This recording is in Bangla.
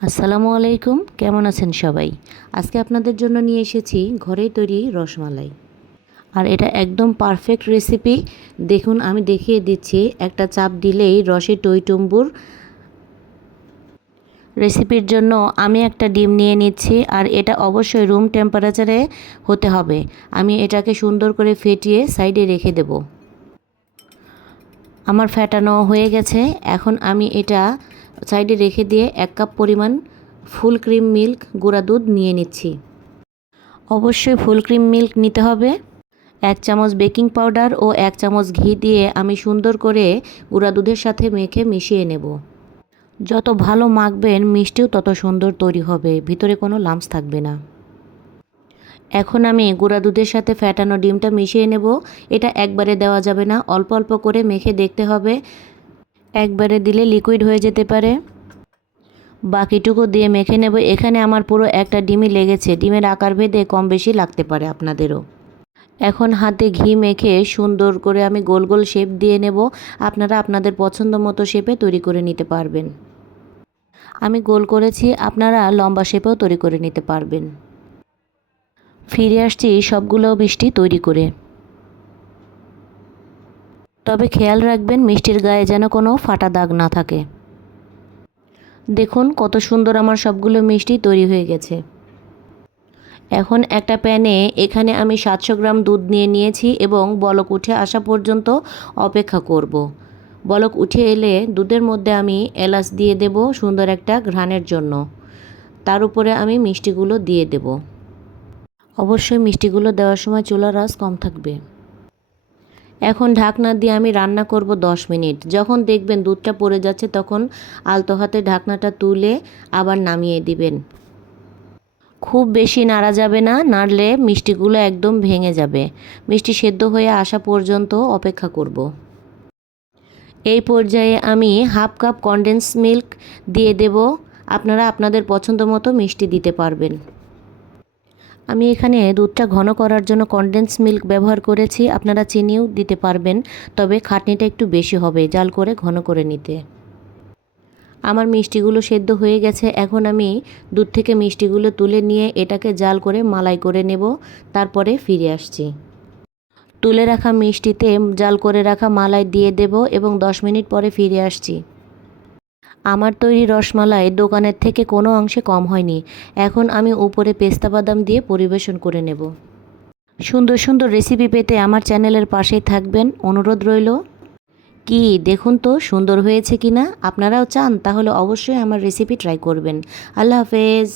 আসসালামু আলাইকুম, কেমন আছেন সবাই? আজকে আপনাদের জন্য নিয়ে এসেছি ঘরেই তৈরি রসমালাই। আর এটা একদম পারফেক্ট রেসিপি। দেখুন, আমি দেখিয়ে দিচ্ছি। একটা চাপ দিলেই রসে টইটুম্বুর। রেসিপির জন্য আমি একটা ডিম নিয়ে নিচ্ছি, আর এটা অবশ্যই রুম টেম্পারেচারে হতে হবে। আমি এটাকে সুন্দর করে ফেটিয়ে সাইডে রেখে দেব। আমার ফেটানো হয়ে গেছে। এখন আমি এটা সাইডে রেখে দিয়ে 1 কাপ পরিমাণ ফুল ক্রিম মিল্ক গুঁড়া দুধ নিয়ে নিচ্ছি। অবশ্যই ফুল ক্রিম মিল্ক নিতে হবে। 1 চামচ বেকিং পাউডার ও 1 চামচ ঘি দিয়ে আমি সুন্দর করে গুঁড়া দুধের সাথে মেখে মিশিয়ে নেব। যত ভালো মাখবেন মিষ্টিও তত সুন্দর তৈরি হবে, ভিতরে কোনো লাম্পস থাকবে না। এখন আমি গুঁড়া দুধের সাথে ফ্যাটানো ডিমটা মিশিয়ে নেব। এটা একবারে দেওয়া যাবে না, অল্প অল্প করে মেখে দেখতে হবে। একবারে দিলে লিকুইড হয়ে যেতে পারে। বাকিটুকু দিয়ে মেখে নেব। এখানে আমার পুরো একটা ডিমই লেগেছে। ডিমের আকার ভেদে কম বেশি লাগতে পারে আপনাদেরও। এখন হাতে ঘি মেখে সুন্দর করে আমি গোল গোল শেপ দিয়ে নেব। আপনারা আপনাদের পছন্দ মতো শেপে তৈরি করে নিতে পারবেন। আমি গোল করেছি, আপনারা লম্বা শেপেও তৈরি করে নিতে পারবেন। ফিরে আসছি সবগুলো মিষ্টি তৈরি করে। তবে খেয়াল রাখবেন মিষ্টির গায়ে যেন কোনো ফাটা দাগ না থাকে। দেখুন কত সুন্দর আমার সবগুলো মিষ্টি তৈরি হয়ে গেছে। এখন একটা প্যানে এখানে আমি 700 গ্রাম দুধ নিয়ে নিয়েছি এবং বলক উঠে আসা পর্যন্ত অপেক্ষা করব। বলক উঠে এলে দুধের মধ্যে আমি এলাচ দিয়ে দেব সুন্দর একটা ঘ্রাণের জন্য। তার উপরে আমি মিষ্টিগুলো দিয়ে দেব। অবশ্যই মিষ্টিগুলো দেওয়ার সময় চুলার আঁচ কম থাকবে। এখন ঢাকনা দিয়ে আমি রান্না করব 10 মিনিট। যখন দেখবেন দুধটা পড়ে যাচ্ছে তখন আলতো হাতে ঢাকনাটা তুলে আবার নামিয়ে দিবেন। খুব বেশি নাড়া যাবে না, নাড়লে মিষ্টিগুলো একদম ভেঙে যাবে। মিষ্টি সেদ্ধ হয়ে আসা পর্যন্ত অপেক্ষা করব। এই পর্যায়ে আমি হাফ কাপ কনডেন্স মিল্ক দিয়ে দেব। আপনারা আপনাদের পছন্দ মতো মিষ্টি দিতে পারবেন। আমি এখানে দুধটা ঘন করার জন্য কনডেন্স মিল্ক ব্যবহার করেছি। আপনারা চিনিও দিতে পারবেন, তবে খাটনিটা একটু বেশি হবে জাল করে ঘন করে নিতে। আমার মিষ্টিগুলো সেদ্ধ হয়ে গেছে। এখন আমি দুধ থেকে মিষ্টিগুলো তুলে নিয়ে এটাকে জাল করে মালাই করে নেব। তারপরে ফিরে আসছি। তুলে রাখা মিষ্টিতে জাল করে রাখা মালাই দিয়ে দেব এবং 10 মিনিট পরে ফিরে আসছি। আমার তৈরি রসমালাই দোকানের থেকে কোনো অংশে কম হয়নি। এখন আমি উপরে পেস্তা বাদাম দিয়ে পরিবেশন করে নেব। সুন্দর সুন্দর রেসিপি পেতে আমার চ্যানেলের পাশেই থাকবেন, অনুরোধ রইল। কি দেখুন তো সুন্দর হয়েছে কিনা। আপনারাও চান তাহলে অবশ্যই আমার রেসিপি ট্রাই করবেন। আল্লাহ হাফেজ।